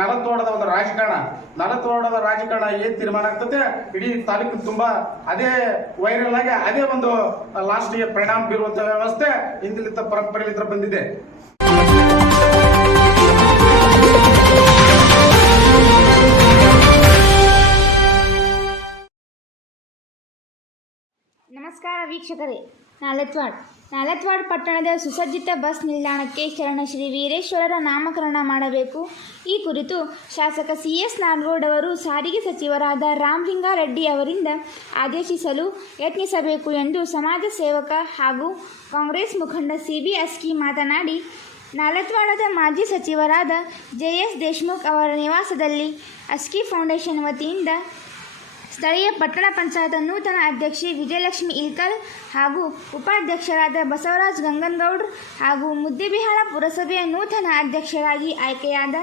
ನಲತೋಡದ ಒಂದು ರಾಜಕಾರಣ ನಲತೋಡದ ರಾಜಕಾರಣ ಏನ್ ತೀರ್ಮಾನ ಆಗ್ತದೆ? ಇಡೀ ತಾಲೂಕು ತುಂಬಾ ಅದೇ ವೈರಲ್ ಆಗಿ ಅದೇ ಒಂದು ಲಾಸ್ಟ್ಗೆ ಪರಿಣಾಮ ಬೀರುವಂತ ವ್ಯವಸ್ಥೆ ಹಿಂದಿಲಿದ್ದ ಪರಂಪರೆಯಿಂದ ಬಂದಿದೆ. ನಮಸ್ಕಾರ ವೀಕ್ಷಕರೇ. ನಾಲತ್ವಾಡ್. ನಾಲತ್ವಾಡ್ ಪಟ್ಟಣದ ಸುಸಜ್ಜಿತ ಬಸ್ ನಿಲ್ದಾಣಕ್ಕೆ ಶರಣ ಶ್ರೀ ವೀರೇಶ್ವರರ ನಾಮಕರಣ ಮಾಡಬೇಕು. ಈ ಕುರಿತು ಶಾಸಕ ಸಿ ಎಸ್ ನಾಡಗೌಡ್ ಅವರು ಸಾರಿಗೆ ಸಚಿವರಾದ ರಾಮಲಿಂಗಾರೆಡ್ಡಿ ಅವರಿಂದ ಆದೇಶಿಸಲು ಯತ್ನಿಸಬೇಕು ಎಂದು ಸಮಾಜ ಸೇವಕ ಹಾಗೂ ಕಾಂಗ್ರೆಸ್ ಮುಖಂಡ ಸಿ ಬಿ ಅಸ್ಕಿ ಮಾತನಾಡಿ, ನಾಲತ್ವಾಡದ ಮಾಜಿ ಸಚಿವರಾದ ಜೆ ಎಸ್ ದೇಶ್ಮುಖ್ ಅವರ ನಿವಾಸದಲ್ಲಿ ಅಸ್ಕಿ ಫೌಂಡೇಶನ್ ವತಿಯಿಂದ ಸ್ಥಳೀಯ ಪಟ್ಟಣ ಪಂಚಾಯತ್ ನೂತನ ಅಧ್ಯಕ್ಷೆ ವಿಜಯಲಕ್ಷ್ಮಿ ಇಲ್ಕಲ್ ಹಾಗೂ ಉಪಾಧ್ಯಕ್ಷರಾದ ಬಸವರಾಜ್ ಗಂಗನಗೌಡ್ರು ಹಾಗೂ ಮುದ್ದೆಬಿಹಾಳ ಪುರಸಭೆಯ ನೂತನ ಅಧ್ಯಕ್ಷರಾಗಿ ಆಯ್ಕೆಯಾದ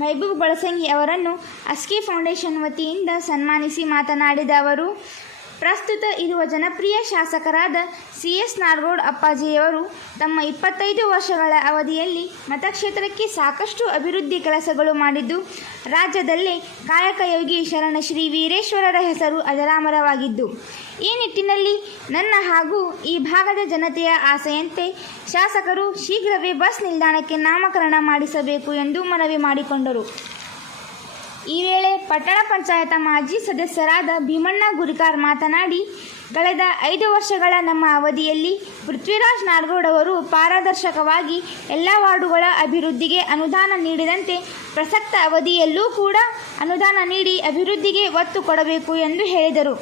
ಮೈಬೂಬ್ ಬಳಸಂಗಿ ಅವರನ್ನು ಅಸ್ಕಿ ಫೌಂಡೇಶನ್ ವತಿಯಿಂದ ಸನ್ಮಾನಿಸಿ ಮಾತನಾಡಿದ ಅವರು ಪ್ರಸ್ತುತ ಇರುವ ಜನಪ್ರಿಯ ಶಾಸಕರಾದ ಸಿ ಎಸ್ ನಾಡಗೌಡ್ ಅಪ್ಪಾಜಿಯವರು ತಮ್ಮ ಇಪ್ಪತ್ತೈದು ವರ್ಷಗಳ ಅವಧಿಯಲ್ಲಿ ಮತಕ್ಷೇತ್ರಕ್ಕೆ ಸಾಕಷ್ಟು ಅಭಿವೃದ್ಧಿ ಕೆಲಸಗಳು ಮಾಡಿದ್ದು, ರಾಜ್ಯದಲ್ಲೇ ಕಾಯಕಯೋಗಿ ಶರಣ ಶ್ರೀ ವೀರೇಶ್ವರರ ಹೆಸರು ಅಜರಾಮರವಾಗಿದ್ದು. ಈ ನಿಟ್ಟಿನಲ್ಲಿ ನನ್ನ ಹಾಗೂ ಈ ಭಾಗದ ಜನತೆಯ ಆಸೆಯಂತೆ ಶಾಸಕರು ಶೀಘ್ರವೇ ಬಸ್ ನಿಲ್ದಾಣಕ್ಕೆ ನಾಮಕರಣ ಮಾಡಿಸಬೇಕು ಎಂದು ಮನವಿ ಮಾಡಿಕೊಂಡರು. ಈ ವೇಳೆ ಪಟ್ಟಣ ಪಂಚಾಯತ ಮಾಜಿ ಸದಸ್ಯರಾದ ಭೀಮಣ್ಣ ಗುರಿಕಾರ್ ಮಾತನಾಡಿ, ಕಳೆದ ಐದು ವರ್ಷಗಳ ನಮ್ಮ ಅವಧಿಯಲ್ಲಿ ಪೃಥ್ವಿರಾಜ್ ನಾಡಗೌಡ್ ಅವರು ಪಾರದರ್ಶಕವಾಗಿ ಎಲ್ಲ ವಾರ್ಡುಗಳ ಅಭಿವೃದ್ಧಿಗೆ ಅನುದಾನ ನೀಡಿದಂತೆ ಪ್ರಸಕ್ತ ಅವಧಿಯಲ್ಲೂ ಕೂಡ ಅನುದಾನ ನೀಡಿ ಅಭಿವೃದ್ಧಿಗೆ ಒತ್ತು ಕೊಡಬೇಕು ಎಂದು ಹೇಳಿದರು.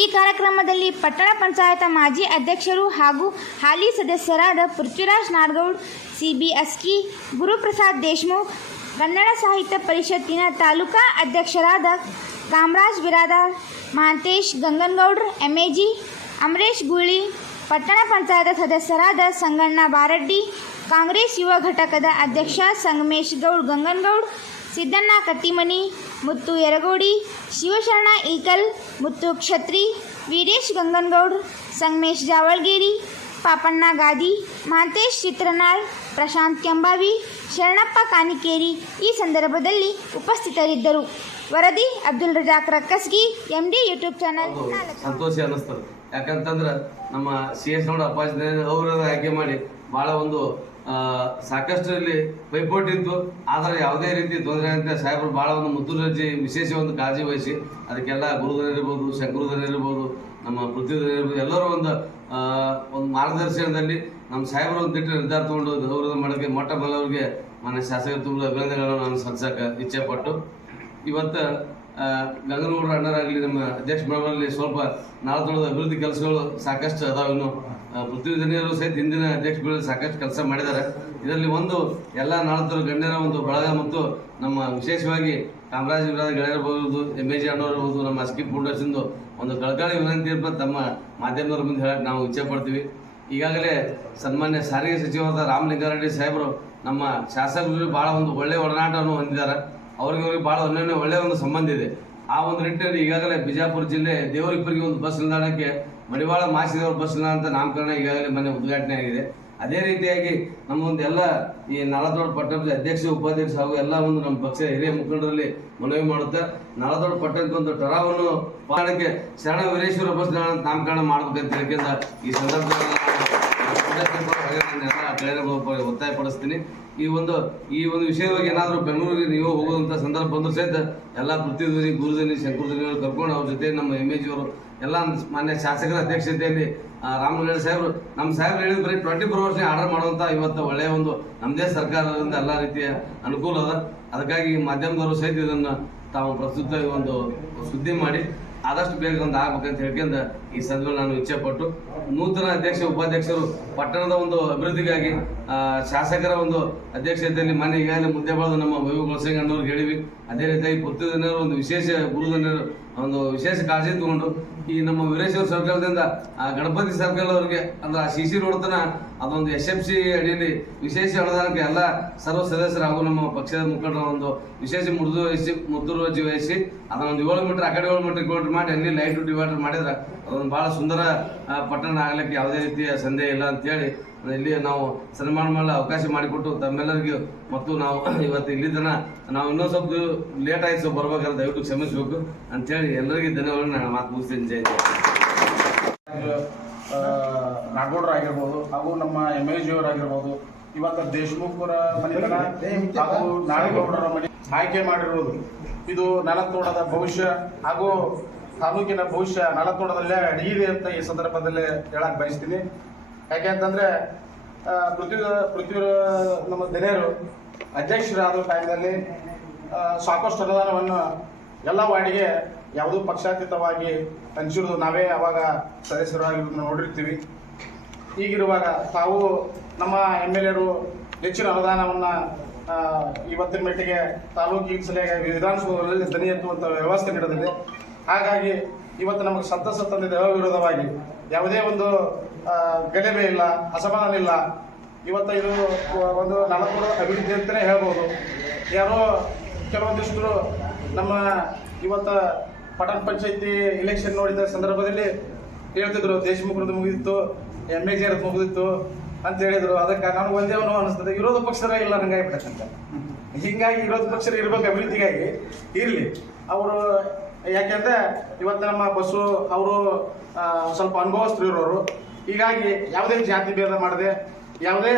ಈ ಕಾರ್ಯಕ್ರಮದಲ್ಲಿ ಪಟ್ಟಣ ಪಂಚಾಯತ ಮಾಜಿ ಅಧ್ಯಕ್ಷರು ಹಾಗೂ ಹಾಲಿ ಸದಸ್ಯರಾದ ಪೃಥ್ವಿರಾಜ್ ನಾರ್ಗೌಡ್ ಸಿ ಬಿ ಅಸ್ಕಿ ಗುರುಪ್ರಸಾದ್ ದೇಶ್ಮುಖ್ ಕನ್ನಡ ಸಾಹಿತ್ಯ ಪರಿಷತ್ತಿನ ತಾಲೂಕಾ ಅಧ್ಯಕ್ಷರಾದ ಕಾಮರಾಜ್ ಬಿರಾದಾರ್ ಮಹಾಂತೇಶ್ ಗಂಗನಗೌಡ್ರ್ ಎಮ್ಎಜಿ ಅಮರೇಶ್ ಗೂಳಿ ಪಟ್ಟಣ ಪಂಚಾಯತ ಸದಸ್ಯರಾದ ಸಂಗಣ್ಣ ಬಾರಡ್ಡಿ ಕಾಂಗ್ರೆಸ್ ಯುವ ಘಟಕದ ಅಧ್ಯಕ್ಷ ಸಂಗಮೇಶ್ ಗೌಡ್ ಗಂಗನಗೌಡ್ ಸಿದ್ದಣ್ಣ ಕತ್ತಿಮನಿ ಮುತ್ತು ಯರಗೋಡಿ ಶಿವಶರಣ ಇಲ್ಕಲ್ ಮುತ್ತು ಕ್ಷತ್ರಿ ವೀರೇಶ್ ಗಂಗನಗೌಡ್ ಸಂಗಮೇಶ್ ಜಾವಳ್ಗೇರಿ ಪಾಪಣ್ಣ ಗಾದಿ ಮಹಾಂತೇಶ್ ಚಿತ್ರನಾಳ್ ಪ್ರಶಾಂತ್ ಕೆಂಬಾವಿ, ಶರಣಪ್ಪ ಕಾನಿಕೇರಿ ಈ ಸಂದರ್ಭದಲ್ಲಿ ಉಪಸ್ಥಿತರಿದ್ದರು. ವರದಿ Abdul Razak Rakkasgi M D YouTube channel. ಸಂತೋಷ ಅನ್ನಿಸ್ತದೆ. ಯಾಕಂತಂದ್ರೆ ನಮ್ಮ ಸಿ ಎಸ್ ನೋಡ ಅವರನ್ನ ಆಯ್ಕೆ ಮಾಡಿ ಬಹಳ ಒಂದು ಸಾಕಷ್ಟು ಇಲ್ಲಿ ಪೈಪೋಟಿ ಇತ್ತು. ಆದರೆ ಯಾವುದೇ ರೀತಿ ತೊಂದರೆ ಅಂತ ಸಾಹೇಬರು ಬಹಳ ಒಂದು ಮುತ್ತುರಜ್ಜಿ ವಿಶೇಷ ಒಂದು ಕಾಳಜಿ ವಹಿಸಿ ಅದಕ್ಕೆಲ್ಲ ಗುರುದರಿರ್ಬೋದು ಶಂಕರುದರಿರ್ಬೋದು ನಮ್ಮ ಪೃಥ್ವಿದರಿರ್ಬೋದು ಎಲ್ಲರೂ ಒಂದು ಒಂದು ಮಾರ್ಗದರ್ಶನದಲ್ಲಿ ನಮ್ಮ ಸಾಹೇಬರು ಒಂದು ದಿಟ್ಟ ನಿರ್ಧಾರ ತಗೊಂಡು ಗೌರವ ಮಾಡೋಕ್ಕೆ ಮೊಟ್ಟ ಮೊದಲವ್ರಿಗೆ ಮನೆ ಶಾಸಕರು ತುಂಬ ಅಭಿನಂದನೆಗಳನ್ನು ನಾನು ಸಲ್ಲಿಸೋಕೆ ಇಚ್ಛೆ ಪಟ್ಟು ಇವತ್ತು ಗಂಗನಗೌಡರ ಅಣ್ಣರಾಗಲಿ ನಮ್ಮ ಅಧ್ಯಕ್ಷ ಮಂಡಲಿ ಸ್ವಲ್ಪ ನಾಳತೊಳದ ಅಭಿವೃದ್ಧಿ ಕೆಲಸಗಳು ಸಾಕಷ್ಟು ಅದಾವ ಇನ್ನು. ಆ, ಪೃಥ್ವಿ ಧನಿಯರು ಸಹಿತ ಹಿಂದಿನ ಅಧ್ಯಕ್ಷಗಳು ಸಾಕಷ್ಟು ಕೆಲಸ ಮಾಡಿದ್ದಾರೆ. ಇದರಲ್ಲಿ ಒಂದು ಎಲ್ಲ ನಾಳತೊಳ ಗಣ್ಯರ ಒಂದು ಬಳಗ ಮತ್ತು ನಮ್ಮ ವಿಶೇಷವಾಗಿ ಕಾಮರಾಜ ವಿರಾದ ಗೆಳೆಯರ್ಬೋದು ಎಂ ಎ ಜಿ ಅಣ್ಣವರಬಹುದು ನಮ್ಮ ಅಸ್ಕಿ ಫೌಂಡೇಶನ್ದು ಒಂದು ಕಳಕಳಿ ವಿನಂತಿ ಇರ್ಬೋದು ತಮ್ಮ ಮಾಧ್ಯಮದವ್ರ ಮುಂದೆ ಹೇಳಕ್ಕೆ ನಾವು ಇಚ್ಛೆ ಪಡ್ತೀವಿ ಈಗಾಗಲೇ ಸನ್ಮಾನ್ಯ ಸಾರಿಗೆ ಸಚಿವರಾದ ರಾಮಲಿಂಗಾರೆಡ್ಡಿ ಸಾಹೇಬರು ನಮ್ಮ ಶಾಸಕರು ಭಾಳ ಒಂದು ಒಳ್ಳೆಯ ಒಡನಾಟವನ್ನು ಹೊಂದಿದ್ದಾರೆ. ಅವ್ರಿಗೆ ಅವ್ರಿಗೆ ಭಾಳ ಒಳ್ಳೆ ಒಳ್ಳೆಯ ಒಂದು ಸಂಬಂಧ ಇದೆ. ಆ ಒಂದು ನಿಟ್ಟಿನಲ್ಲಿ ಈಗಾಗಲೇ ಬಿಜಾಪುರ ಜಿಲ್ಲೆ ದೇವರಿಬ್ಬರಿಗೆ ಒಂದು ಬಸ್ ನಿಲ್ದಾಣಕ್ಕೆ ಮಡಿವಾಳ ಮಾಸಿದವರ ಬಸ್ ನಿಲ್ದಾಣ ಅಂತ ನಾಮಕರಣ ಈಗಾಗಲೇ ಮನೆ ಉದ್ಘಾಟನೆ ಆಗಿದೆ. ಅದೇ ರೀತಿಯಾಗಿ ನಮ್ಮ ಒಂದು ಎಲ್ಲ ಈ ನಳದೊಡ್ ಪಟ್ಟಣದ ಅಧ್ಯಕ್ಷ, ಉಪಾಧ್ಯಕ್ಷ ಹಾಗೂ ಎಲ್ಲ ಒಂದು ನಮ್ಮ ಪಕ್ಷ ಹಿರಿಯ ಮುಖಂಡರಲ್ಲಿ ಮನವಿ ಮಾಡುತ್ತಾ, ನಳದೊಡ್ ಪಟ್ಟಣಕ್ಕೆ ಒಂದು ಟರಾವನ್ನು ಪಾಲಕ್ಕೆ ಶರಣ ವೀರೇಶ್ವರ ಬಸ್ ನಿಲ್ದಾಣ ನಾಮಕರಣ ಮಾಡಬೇಕಂತ ಈ ಸಂದರ್ಭದಲ್ಲಿ ಗೆಳೆಯರ ಒಪ್ಪ- ಒತ್ತಾಯ ಪಡಿಸ್ತೀನಿ ಈ ಒಂದು ಈ ಒಂದು ವಿಷಯವಾಗಿ ಏನಾದರೂ ಬೆಂಗಳೂರಿಗೆ ನೀವು ಹೋಗುವಂತ ಸಂದರ್ಭ ಬಂದರೂ ಸಹಿತ ಎಲ್ಲ ಪೃಥ್ವಿಧ್ವನಿ ಗುರುಧ್ವನಿ ಶಂಕರಧ್ವನಿಗಳು ಕರ್ಕೊಂಡು ಅವ್ರ ಜೊತೆ ನಮ್ಮ ಎಂ ಅವರು ಎಲ್ಲ ಮಾನ್ಯ ಶಾಸಕರ ಅಧ್ಯಕ್ಷತೆಯಲ್ಲಿ ಆ, ರಾಮನಗರ ಸಾಹೇಬರು ನಮ್ಮ ಸಾಹೇಬ್ರು ಹೇಳಿದ ಬರೀ ಟ್ವೆಂಟಿ ಫೋರ್ ಅವರ್ಸ್ ಆರ್ಡರ್ ಮಾಡುವಂತ ಇವತ್ತು ಒಳ್ಳೆಯ ಒಂದು ನಮ್ಮದೇ ಸರ್ಕಾರದಿಂದ ಎಲ್ಲ ರೀತಿಯ ಅನುಕೂಲ ಅದ. ಅದಕ್ಕಾಗಿ ಮಾಧ್ಯಮದವರು ಸಹಿತ ಇದನ್ನು ತಾವು ಪ್ರಸ್ತುತ ಒಂದು ಸುದ್ದಿ ಮಾಡಿ. ಆದಷ್ಟು ಬೇಗ ಒಂದು ಆಗ್ಬೇಕಂತ ಹೇಳ್ಕೊಂಡು ಈ ಸಂದರ್ಭ ನಾನು ಇಚ್ಛೆ ಪಟ್ಟು ನೂತನ ಅಧ್ಯಕ್ಷ, ಉಪಾಧ್ಯಕ್ಷರು, ಪಟ್ಟಣದ ಒಂದು ಅಭಿವೃದ್ಧಿಗಾಗಿ ಶಾಸಕರ ಒಂದು ಅಧ್ಯಕ್ಷತೆಯಲ್ಲಿ ಮನೆ ಈಗಾಗಲೇ ಮುದ್ದೆ ಬೆಳೆದು ನಮ್ಮ ವೈಭವ ಅನ್ನೋರ್ಗೆ ಹೇಳಿವಿ ಅದೇ ರೀತಿಯಾಗಿ ಪುತ್ತೂರಿನವರು ಒಂದು ವಿಶೇಷ ಗುರುದನರು ಒಂದು ವಿಶೇಷ ಕಾಳಜಿ ತಗೊಂಡು ಈ ನಮ್ಮ ವೀರೇಶ್ವರ ಸರ್ಕಲ್ದಿಂದ ಗಣಪತಿ ಸರ್ಕಲ್ ಅವರಿಗೆ ಅಂದ್ರೆ ಆ ಸಿ ಸಿ ರೋಡ್ ತನ ಅದೊಂದು ಎಸ್ ಎಫ್ ಸಿ ಅಡಿಯಲ್ಲಿ ವಿಶೇಷ ಅನುದಾನಕ್ಕೆ ಎಲ್ಲ ಸರ್ವ ಸದಸ್ಯರು ಹಾಗೂ ನಮ್ಮ ಪಕ್ಷದ ಮುಖಂಡರ ಒಂದು ವಿಶೇಷ ಮುರಿದು ವಹಿಸಿ ಮುತುವರ್ಜಿ ವಹಿಸಿ ಅದನ್ನೊಂದು ಏಳು ಮೀಟರ್ ಆ ಕಡೆ ಏಳು ಮೀಟರ್ ಕಿಲೋಮೀಟರ್ ಮಾಡಿ ಅಲ್ಲಿ ಲೈಟ್ ಡಿವೈಡರ್ ಮಾಡಿದ್ರೆ ಅದೊಂದು ಬಹಳ ಸುಂದರ ಪಟ್ಟಣ ಆಗ್ಲಿಕ್ಕೆ ಯಾವುದೇ ರೀತಿಯ ಸಂದೇಹ ಇಲ್ಲ ಅಂತೇಳಿ ಇಲ್ಲಿ ನಾವು ಸನ್ಮಾನ ಮಾಡಲು ಅವಕಾಶ ಮಾಡಿಕೊಟ್ಟು ತಮ್ಮೆಲ್ಲರಿಗೂ ಮತ್ತು ನಾವು ಇವತ್ತು ಇಲ್ಲಿ ತನ ನಾವು ಇನ್ನೊಂದು ಸ್ವಲ್ಪ ಲೇಟ್ ಆಯ್ತು ಬರ್ಬೇಕಾದ್ರೆ ದಯವಿಟ್ಟು ಕ್ಷಮಿಸಬೇಕು ಅಂತೇಳಿ ಎಲ್ಲರಿಗೂ ಧನ್ಯವಾದ ನಾನು ಮಾತು ಮುಗಿಸ್ತೀನಿ. ಜೈ ಜೈ ನಾಗೌಡ್ರು ಆಗಿರ್ಬೋದು ಹಾಗೂ ನಮ್ಮ ಎಂ ಎಲ್ ಜಿ ಅವರಾಗಿರ್ಬೋದು ಇವತ್ತು ದೇಶಮುಖರ ಮನೆತನ ಹಾಗೂ ನಾಡಗೌಡರ ಮನೆ ಆಯ್ಕೆ ಮಾಡಿರುವುದು ಇದು ನಲತೋಡದ ಭವಿಷ್ಯ ಹಾಗೂ ತಾಲೂಕಿನ ಭವಿಷ್ಯ ನಲತೋಡದಲ್ಲೇ ಅಡಗಿದೆ ಅಂತ ಈ ಸಂದರ್ಭದಲ್ಲಿ ಹೇಳಕ್ ಬಯಸ್ತೀನಿ. ಯಾಕೆ ಅಂತಂದ್ರೆ ಪೃಥ್ವಿ ಪೃಥ್ವಿ, ನಮ್ಮ ದಿನೇರು ಅಧ್ಯಕ್ಷರಾದ ಟೈಮ್ನಲ್ಲಿ ಸಾಕಷ್ಟು ಅನುದಾನವನ್ನು ಎಲ್ಲ ವಾರ್ಡಿಗೆ ಯಾವುದೂ ಪಕ್ಷಾತೀತವಾಗಿ ಹಂಚಿರೋದು ನಾವೇ ಅವಾಗ ಸದಸ್ಯರಾಗಿರೋದನ್ನ ನೋಡಿರ್ತೀವಿ. ಹೀಗಿರುವಾಗ ತಾವು ನಮ್ಮ ಎಂ ಎಲ್ ಎರು ಹೆಚ್ಚಿನ ಅನುದಾನವನ್ನು ಇವತ್ತಿನ ಮಟ್ಟಿಗೆ ತಾಲೂಕಿಗೆ ಸಲಹೆ ವಿಧಾನಸೌಧದಲ್ಲಿ ದನಿ ಎತ್ತುವಂಥ ವ್ಯವಸ್ಥೆ ನಡೆದಿದೆ. ಹಾಗಾಗಿ ಇವತ್ತು ನಮಗೆ ಸಂತಸ ತಂದಿದೆ ಅವಿರೋಧವಾಗಿ. ಯಾವುದೇ ಒಂದು ಗಲಭೆ ಇಲ್ಲ ಅಸಮಾನ ಇಲ್ಲ. ಇವತ್ತು ಇದು ಒಂದು ನಾಲ್ಕು ಅಭಿವೃದ್ಧಿ ಅಂತಲೇ ಹೇಳ್ಬೋದು. ಯಾರೋ ಕೆಲವೊಂದಿಷ್ಟು ನಮ್ಮ ಇವತ್ತು ಪಟ್ಟಣ ಪಂಚಾಯತಿ ಇಲೆಕ್ಷನ್ ನೋಡಿದ ಸಂದರ್ಭದಲ್ಲಿ ಹೇಳ್ತಿದ್ರು ದೇಶಮುಖರದ್ದು ಮುಗಿದಿತ್ತು. ಎಂ ಎ ಮುಗಿದಿತ್ತು ಅಂತ ಹೇಳಿದ್ರು. ಅದಕ್ಕೆ ನಾನು ಒಂದೇ ನೋವು ಅನಿಸ್ತದೆ. ವಿರೋಧ ಪಕ್ಷರ ಇಲ್ಲ ಹಂಗಾಗಿಬಿಟ್ಟಂತ ಹಿಂಗಾಗಿ ವಿರೋಧ ಪಕ್ಷರು ಇರ್ಬೇಕು ಅಭಿವೃದ್ಧಿಗಾಗಿ ಇರಲಿ. ಅವರು ಯಾಕೆಂದ್ರೆ ಇವತ್ತು ನಮ್ಮ ಬಸ್ಸು, ಅವರು ಸ್ವಲ್ಪ ಅನುಭವಸ್ಥರು ಇರೋರು. ಹೀಗಾಗಿ ಯಾವುದೇ ಜಾತಿ ಭೇದ ಮಾಡದೆ, ಯಾವುದೇ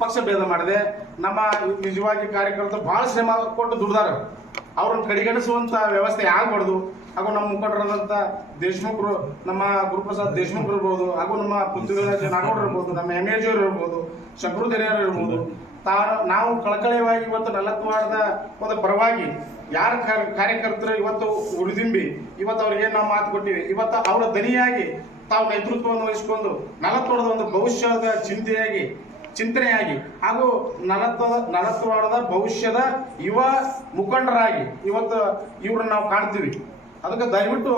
ಪಕ್ಷ ಭೇದ ಮಾಡದೆ ನಮ್ಮ ನಿಜವಾಗಿ ಕಾರ್ಯಕರ್ತರು ಭಾಳ ಶ್ರಮ ಕೊಟ್ಟು ದುಡ್ದಾರ ಅವ್ರನ್ನ ಕಡೆಗಣಿಸುವಂಥ ವ್ಯವಸ್ಥೆ ಆಗ್ಬಾರ್ದು. ಹಾಗೂ ನಮ್ಮ ಮುಖಂಡರಾದಂಥ ದೇಶಮುಖರು, ನಮ್ಮ ಗುರುಪ್ರಸಾದ್ ದೇಶ್ಮುಖ್ ಇರ್ಬೋದು, ಹಾಗೂ ನಮ್ಮ ಪೃಥ್ವಿರಾಜ್ ನಾಗೌಡ್ ಇರ್ಬೋದು, ನಮ್ಮ ಎಂ ಎಜ್ ಇರ್ಬೋದು, ಶಂಕರು ಇರ್ಬೋದು ನಾವು ಕಳಕಳಿಯವಾಗಿ ಇವತ್ತು ನಲತ್ವಾಡದ ಒಂದು ಪರವಾಗಿ ಯಾರ ಕಾರ್ಯಕರ್ತರು ಇವತ್ತು ಉಳಿದಿಂಬಿ ಇವತ್ತು ಅವ್ರಿಗೆ ನಾವು ಮಾತು ಕೊಟ್ಟಿವಿ. ಇವತ್ತು ಅವರ ದನಿಯಾಗಿ ತಾವು ನೇತೃತ್ವವನ್ನು ವಹಿಸಿಕೊಂಡು ನಲತ್ವಾಡದ ಒಂದು ಭವಿಷ್ಯದ ಚಿಂತೆಯಾಗಿ, ಚಿಂತನೆಯಾಗಿ, ಹಾಗೂ ನಲತ್ವದ ನಲತ್ವಾಡದ ಭವಿಷ್ಯದ ಯುವ ಮುಖಂಡರಾಗಿ ಇವತ್ತು ಇವ್ರನ್ನ ನಾವು ಕಾಣ್ತೀವಿ. ಅದಕ್ಕೆ ದಯವಿಟ್ಟು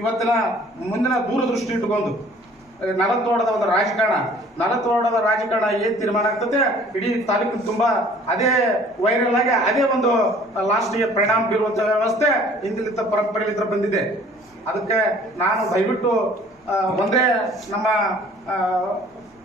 ಇವತ್ತಿನ ಮುಂದಿನ ದೂರದೃಷ್ಟಿ ಇಟ್ಟುಕೊಂಡು ನಲತ್ವಾಡದ ಒಂದು ರಾಜಕಾರಣ ನಲತ್ವಾಡದ ರಾಜಕಾರಣ ಏನ್ ತೀರ್ಮಾನ ಆಗ್ತದೆ, ಇಡೀ ತಾಲೂಕು ತುಂಬಾ ಅದೇ ವೈರಲ್ ಆಗಿ ಅದೇ ಒಂದು ಲಾಸ್ಟ್ಗೆ ಪರಿಣಾಮ ಬೀರುವಂತ ವ್ಯವಸ್ಥೆ ಹಿಂದಿಲಿಂದ ಪರಂಪರೆಯಿಂದ ಬಂದಿದೆ. ಅದಕ್ಕೆ ನಾನು ದಯವಿಟ್ಟು ಒಂದೇ ನಮ್ಮ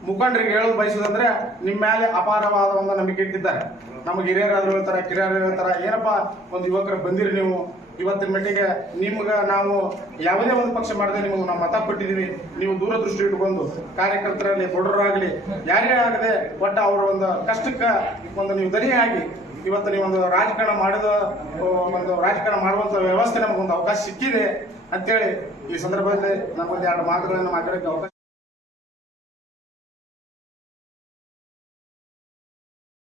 ಮುಖಂಡರಿಗೆ ಹೇಳಲು ಬಯಸೋದಂದ್ರೆ ನಿಮ್ಮ ಮೇಲೆ ಅಪಾರವಾದ ಒಂದು ನಂಬಿಕೆ ಇಟ್ಟಿದ್ದಾರೆ. ನಮಗೆ ಹಿರಿಯರಾದ್ರು ಹೇಳ್ತಾರೆ, ಕಿರಿಯರು ಹೇಳ್ತಾರೆ, ಏನಪ್ಪ, ಒಂದು ಯುವಕರು ಬಂದಿರಿ ನೀವು ಇವತ್ತಿನ ಮಟ್ಟಿಗೆ ನಿಮ್ಗೆ ನಾವು ಯಾವುದೇ ಒಂದು ಪಕ್ಷ ಮಾಡದೆ ನಿಮಗೆ ನಾವು ಮತ ಕೊಟ್ಟಿದ್ದೀವಿ ನೀವು ದೂರದೃಷ್ಟಿ ಇಟ್ಕೊಂಡು ಕಾರ್ಯಕರ್ತರಲ್ಲಿ ಬಡವರಾಗಲಿ, ಯಾರೇ ಆಗದೆ ಒಟ್ಟು ಅವರ ಒಂದು ಕಷ್ಟಕ್ಕೆ ಒಂದು ನೀವು ದನಿಯಾಗಿ ಇವತ್ತು ನೀವು ಒಂದು ರಾಜಕಾರಣ ಮಾಡಿದ ಒಂದು ರಾಜಕಾರಣ ಮಾಡುವಂತ ವ್ಯವಸ್ಥೆ ನಮಗೊಂದು ಅವಕಾಶ ಸಿಕ್ಕಿದೆ ಅಂತೇಳಿ ಈ ಸಂದರ್ಭದಲ್ಲಿ ನಮಗೊಂದು ಎರಡು ಮಾತುಗಳನ್ನು ಮಾತಾಡೋಕ್ಕೆ ಅವಕಾಶ